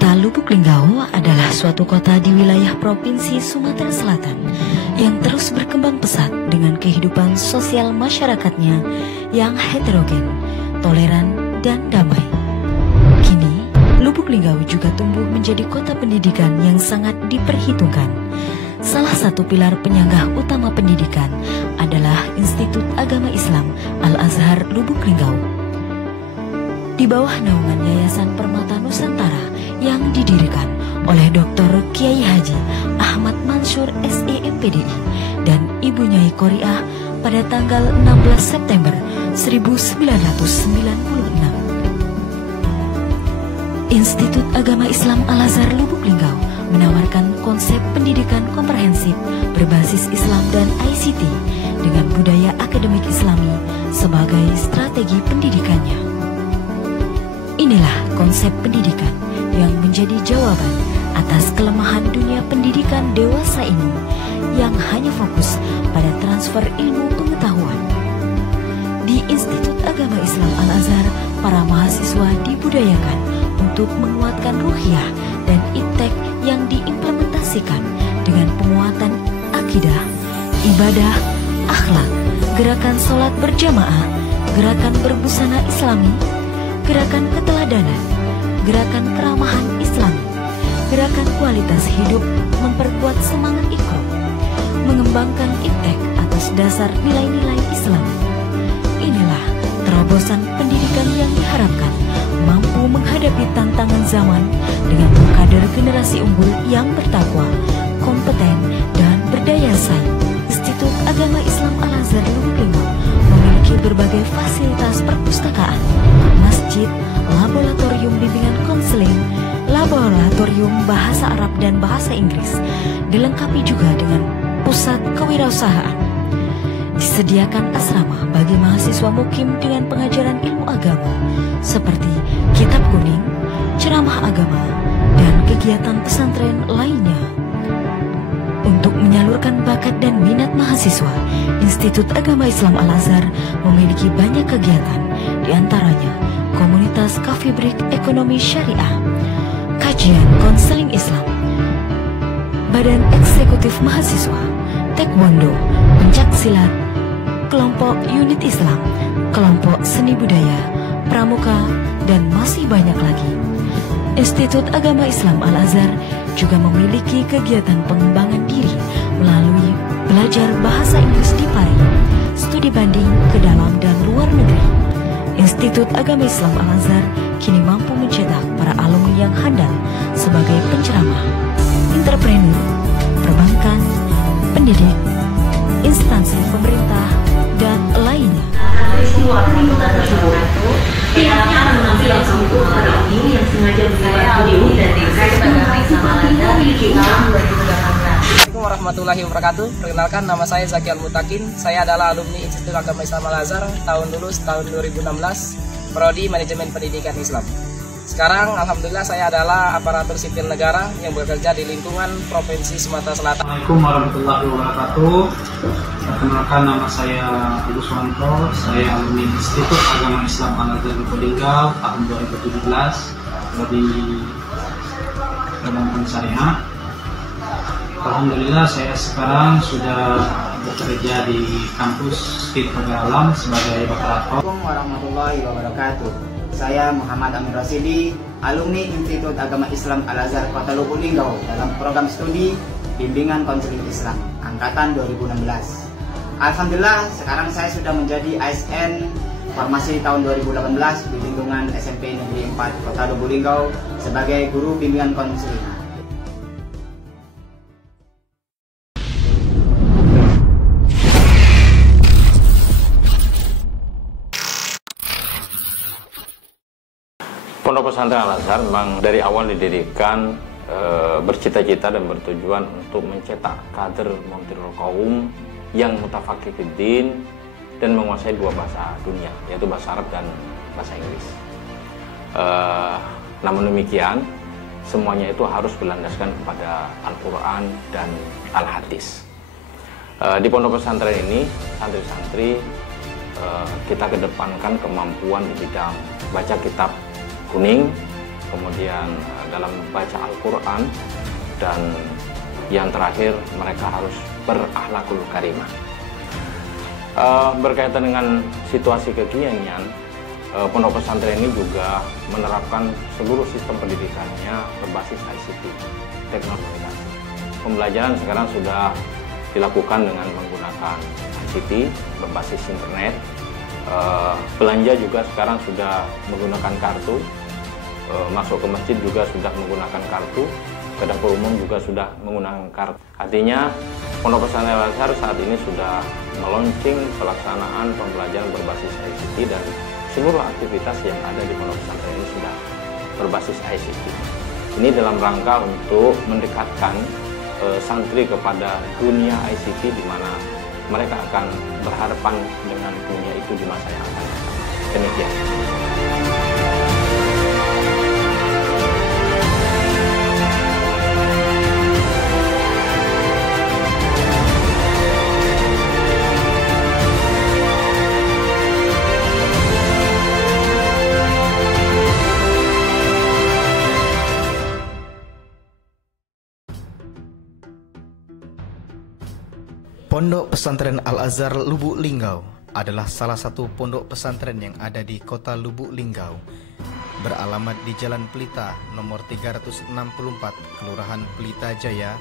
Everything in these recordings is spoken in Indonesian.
Kota Lubuk Linggau adalah suatu kota di wilayah Provinsi Sumatera Selatan yang terus berkembang pesat dengan kehidupan sosial masyarakatnya yang heterogen, toleran, dan damai. Kini, Lubuk Linggau juga tumbuh menjadi kota pendidikan yang sangat diperhitungkan. Salah satu pilar penyangga utama pendidikan adalah Institut Agama Islam Al-Azhar Lubuk Linggau. Di bawah naungan Yayasan Permata Nusantara yang didirikan oleh Dr. Kiai Haji Ahmad Mansur SEMPDI dan Ibu Nyai Qoriah pada tanggal 16 September 1946. Institut Agama Islam Al-Azhar Lubuk Linggau menawarkan konsep pendidikan komprehensif berbasis Islam dan ICT dengan budaya akademik Islami sebagai strategi pendidikannya. Inilah konsep pendidikan yang menjadi jawaban atas kelemahan dunia pendidikan dewasa ini yang hanya fokus pada transfer ilmu pengetahuan. Di Institut Agama Islam Al-Azhar, para mahasiswa dibudayakan untuk menguatkan ruhiyah dan iptek yang diimplementasikan dengan penguatan akidah, ibadah, akhlak, gerakan sholat berjamaah, gerakan berbusana Islami, gerakan keteladanan, gerakan keramahan Islam, gerakan kualitas hidup, memperkuat semangat ikhram, mengembangkan iptek atas dasar nilai-nilai Islam. Inilah terobosan pendidikan yang diharapkan mampu menghadapi tantangan zaman dengan mengkader generasi unggul yang bertakwa, kompeten, dan berdaya saing. Institut Agama Islam Al-Azhar Lubuk Linggau memiliki berbagai fasilitas perpustakaan, masjid, laboratorium bimbingan konseling, laboratorium bahasa Arab dan bahasa Inggris, dilengkapi juga dengan pusat kewirausahaan. Disediakan asrama bagi mahasiswa mukim dengan pengajaran ilmu agama seperti kitab kuning, ceramah agama, dan kegiatan pesantren lainnya. Untuk menyalurkan bakat dan minat mahasiswa, Institut Agama Islam Al-Azhar memiliki banyak kegiatan, diantaranya komunitas Cafe Break Ekonomi Syariah, kajian konseling Islam, badan eksekutif mahasiswa, taekwondo, pencak silat, kelompok unit Islam, kelompok seni budaya, pramuka, dan masih banyak lagi. Institut Agama Islam Al-Azhar juga memiliki kegiatan pengembangan diri melalui belajar bahasa Inggris di Paris, studi banding ke dalam dan luar negeri. Institut Agama Islam Al-Azhar kini mampu mencetak para alumni yang handal sebagai penceramah, entrepreneur, perbankan, pendidik, instansi pemerintah, dan lainnya. Peristiwa keributan tersebut pihaknya mengambil langsung itu pada ini yang sengaja menyebar video dan memiliki tahun 2018. Assalamualaikum warahmatullahi wabarakatuh. Perkenalkan, nama saya Zaki Al-Mutakin. Saya adalah alumni Institut Agama Islam Al-Azhar tahun lulus tahun 2016, Prodi Manajemen Pendidikan Islam. Sekarang alhamdulillah saya adalah aparatur sipil negara yang bekerja di lingkungan Provinsi Sumatera Selatan. Assalamualaikum warahmatullahi wabarakatuh. Perkenalkan, nama saya Agus Wanto. Saya alumni Institut Agama Islam Al-Azhar Lubuk Linggau tahun 2017, Prodi Perbankan Syariah. Alhamdulillah saya sekarang sudah bekerja di kampus Stip Alam sebagai operator. Assalamualaikum warahmatullahi wabarakatuh. Saya Muhammad Amin Rasidi, alumni Institut Agama Islam Al-Azhar Kota Lubuk Linggau dalam program studi Bimbingan Konseling Islam angkatan 2016. Alhamdulillah sekarang saya sudah menjadi ASN formasi tahun 2018 di lingkungan SMP Negeri 4 Kota Lubuk Linggau sebagai guru bimbingan konseling. Pondok Pesantren Al-Azhar memang dari awal didirikan bercita-cita dan bertujuan untuk mencetak kader Montirul Qaum yang mutafaqih fiddin dan menguasai dua bahasa dunia, yaitu bahasa Arab dan bahasa Inggris. Namun demikian, semuanya itu harus berlandaskan kepada Al-Quran dan Al-Hadis. Di pondok pesantren ini, santri-santri kita kedepankan kemampuan di bidang baca kitab kuning, kemudian dalam membaca Al-Quran, dan yang terakhir mereka harus berakhlakul karimah. Berkaitan dengan situasi kekinian, pondok pesantren ini juga menerapkan seluruh sistem pendidikannya berbasis ICT, teknologi. Pembelajaran sekarang sudah dilakukan dengan menggunakan ICT berbasis internet. Belanja juga sekarang sudah menggunakan kartu, masuk ke masjid juga sudah menggunakan kartu, ke dapur umum juga sudah menggunakan kartu. Artinya Pondok Pesantren Al-Azhar saat ini sudah meluncing pelaksanaan pembelajaran berbasis ICT, dan seluruh aktivitas yang ada di Pondok Pesantren ini sudah berbasis ICT. Ini dalam rangka untuk mendekatkan santri kepada dunia ICT, di mana mereka akan berhadapan dengan dunia itu di masa yang akan datang. Demikian. Pondok Pesantren Al-Azhar Lubuk Linggau adalah salah satu pondok pesantren yang ada di kota Lubuk Linggau, beralamat di Jalan Pelita nomor 364, Kelurahan Pelita Jaya,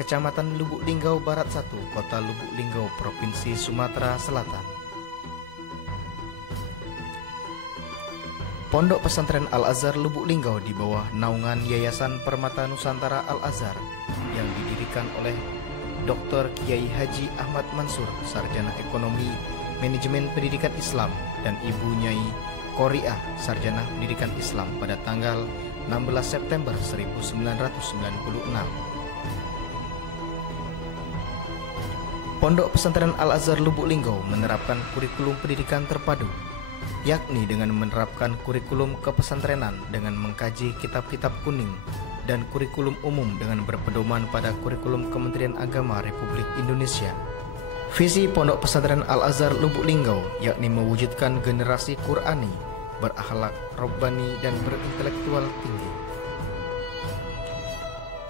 Kecamatan Lubuk Linggau Barat 1, Kota Lubuk Linggau, Provinsi Sumatera Selatan. Pondok Pesantren Al-Azhar Lubuk Linggau di bawah naungan Yayasan Permata Nusantara Al-Azhar yang didirikan oleh Dr. Kiai Haji Ahmad Mansur, Sarjana Ekonomi Manajemen Pendidikan Islam, dan Ibu Nyai Qoriah, Sarjana Pendidikan Islam, pada tanggal 16 September 1996. Pondok Pesantren Al-Azhar Lubuk Linggau menerapkan kurikulum pendidikan terpadu, yakni dengan menerapkan kurikulum kepesantrenan dengan mengkaji kitab-kitab kuning, dan kurikulum umum dengan berpedoman pada kurikulum Kementerian Agama Republik Indonesia. Visi Pondok Pesantren Al-Azhar Lubuk Linggau yakni mewujudkan generasi Qur'ani, berakhlak robbani dan berintelektual tinggi,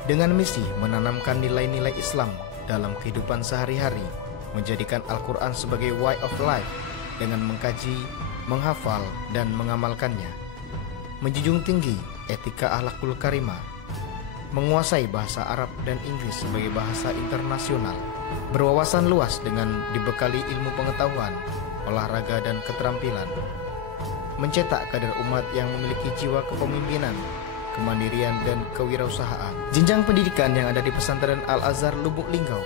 dengan misi menanamkan nilai-nilai Islam dalam kehidupan sehari-hari, menjadikan Al-Quran sebagai way of life dengan mengkaji, menghafal, dan mengamalkannya, menjunjung tinggi etika akhlakul karimah, menguasai bahasa Arab dan Inggris sebagai bahasa internasional, berwawasan luas dengan dibekali ilmu pengetahuan, olahraga dan keterampilan, mencetak kader umat yang memiliki jiwa kepemimpinan, kemandirian dan kewirausahaan. Jenjang pendidikan yang ada di Pesantren Al-Azhar Lubuk Linggau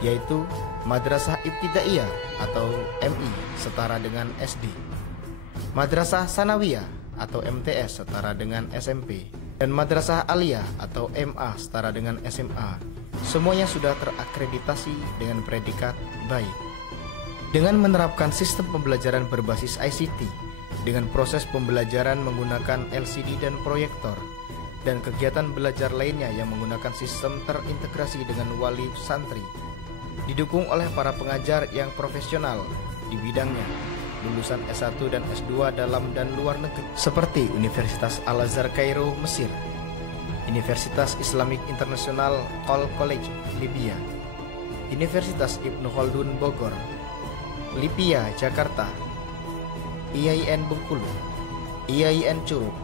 yaitu Madrasah Ibtidaiyah atau MI setara dengan SD, Madrasah Sanawiyah atau MTS setara dengan SMP, dan Madrasah Aliyah atau MA setara dengan SMA. Semuanya sudah terakreditasi dengan predikat baik. Dengan menerapkan sistem pembelajaran berbasis ICT, dengan proses pembelajaran menggunakan LCD dan proyektor, dan kegiatan belajar lainnya yang menggunakan sistem terintegrasi dengan wali santri, didukung oleh para pengajar yang profesional di bidangnya, lulusan S1 dan S2 dalam dan luar negeri, seperti Universitas Al-Azhar Kairo, Mesir, Universitas Islamic International College, Libya, Universitas Ibnu Khaldun, Bogor, Lipia, Jakarta, IAIN Bengkulu, IAIN Curug,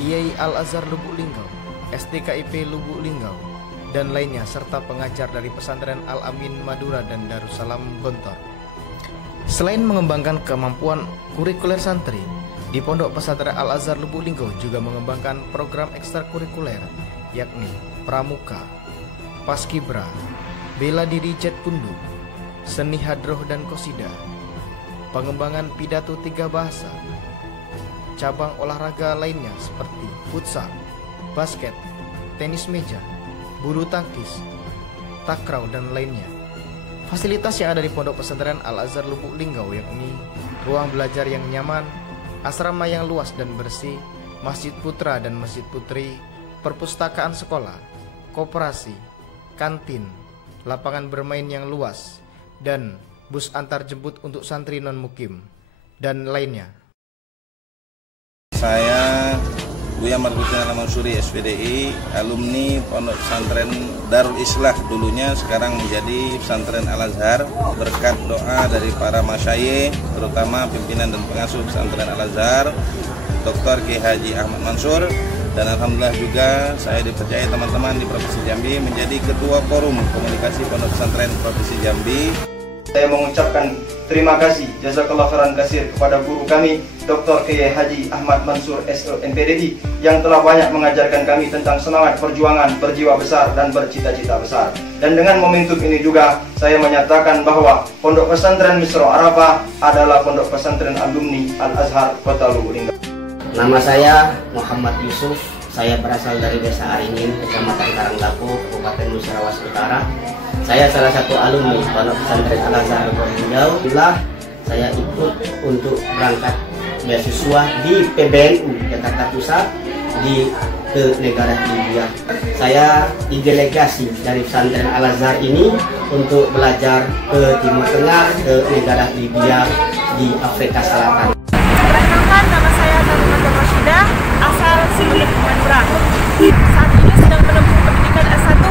IAI Al-Azhar Lubuk Linggau, STKIP Lubuk Linggau, dan lainnya, serta pengajar dari Pesantren Al-Amin Madura dan Darussalam Gontor. Selain mengembangkan kemampuan kurikuler santri, di Pondok Pesantren Al-Azhar Lubuk Linggau juga mengembangkan program ekstrakurikuler, yakni Pramuka, Paskibra, Bela Diri Jetkundu, Seni Hadroh dan Qosida, pengembangan pidato 3 bahasa, cabang olahraga lainnya seperti futsal, basket, tenis meja, bulu tangkis, takraw, dan lainnya. Fasilitas yang ada di Pondok Pesantren Al-Azhar Lubuk Linggau yakni ruang belajar yang nyaman, asrama yang luas dan bersih, masjid putra dan masjid putri, perpustakaan sekolah, koperasi, kantin, lapangan bermain yang luas, dan bus antar jemput untuk santri non-mukim, dan lainnya. Saya Buya Marzukin Al-Mansuri SPDI, alumni Pondok Pesantren Darul Islah dulunya, sekarang menjadi Pesantren Al-Azhar, berkat doa dari para masyayikh, terutama pimpinan dan pengasuh Pesantren Al-Azhar, Dr. Kiai Haji Ahmad Mansur, dan alhamdulillah juga saya dipercaya teman-teman di Provinsi Jambi menjadi Ketua Forum Komunikasi Pondok Pesantren Provinsi Jambi. Saya mengucapkan terima kasih jazakallah khairan katsir kepada guru kami Dr. Kiai Haji Ahmad Mansur SMPDI yang telah banyak mengajarkan kami tentang semangat perjuangan, berjiwa besar dan bercita-cita besar. Dan dengan momentum ini juga saya menyatakan bahwa Pondok Pesantren Misro Arafah adalah Pondok Pesantren alumni Al-Azhar Kota Lubuk Linggau. Nama saya Muhammad Yusuf. Saya berasal dari Desa Aringin, Kecamatan Karanglapu, Kabupaten Musirawas Utara. Saya salah satu alumni Pondok Pesantren Al-Azhar Lubuk Linggau. Saya ikut untuk berangkat beasiswa di PBNU Jakarta Pusat ke negara Libya. Saya didelegasi dari pesantren Al-Azhar ini untuk belajar ke Timur Tengah, ke negara Libya di Afrika Selatan. Perkenalkan, nama saya Nurul Rashidah, asal Singkil, Madura. Saat ini sedang menempuh pendidikan S1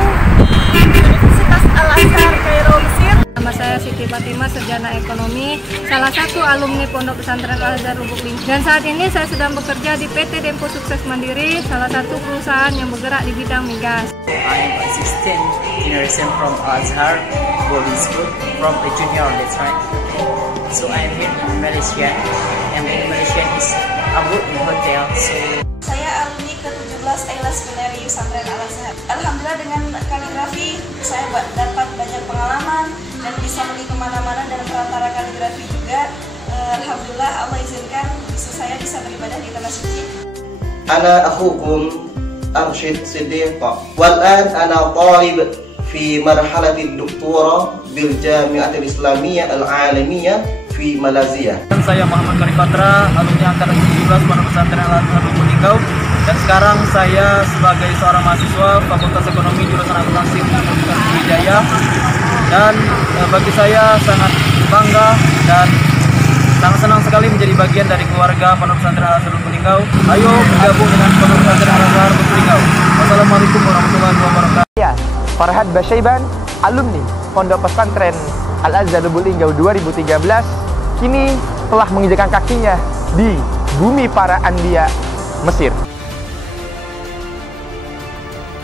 di Universitas Al-Azhar Kairo, Mesir. Nama saya Siti Fatimah, sarjana ekonomi, salah satu alumni Pondok Pesantren Al-Azhar Lubuk Linggau. Dan saat ini saya sedang bekerja di PT Dempo Sukses Mandiri, salah satu perusahaan yang bergerak di bidang migas. I am assistant generation from Al-Azhar boarding school from a junior, that's right. So I am here in Malaysia, and in Malaysia is Abu in hotel. So Saya alumni ke-17 Ailas Culinary Pesantren Al-Azhar. Alhamdulillah dengan kaligrafi saya dapat banyak pengalaman dan bisa pergi kemana-mana dan perantara kaligrafi juga. Alhamdulillah Allah izinkan saya bisa beribadah di tanah suci. Ana akhukum Arsyid Siddiq, wal'an ana talib fi marhalatil doktora bil Jami'atil Islamiyah Al-Alamiyah fi Malaysia. Saya Muhammad Karif Patra, alumni angkatan 17 Pondok Pesantren Al-Azhar Lubuk Linggau, dan sekarang saya sebagai seorang mahasiswa Fakultas Ekonomi jurusan Akuntansi Universitas Sriwijaya. Dan bagi saya sangat bangga dan sangat senang sekali menjadi bagian dari keluarga Pondok Pesantren Al-Azhar Lubuk Linggau. Ayo bergabung dengan Pondok Pesantren Al-Azhar Lubuk Linggau. Wassalamualaikum warahmatullahi wabarakatuh. Ya, Farhad Basyaiban, alumni Pondok Pesantren Al-Azhar Lubuk Linggau 2013, kini telah menginjakkan kakinya di bumi para anbiya Mesir.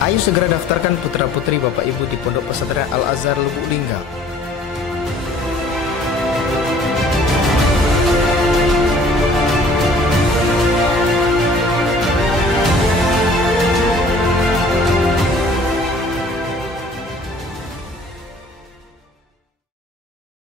Ayo segera daftarkan putra-putri Bapak Ibu di Pondok Pesantren Al-Azhar Lubuk Linggau.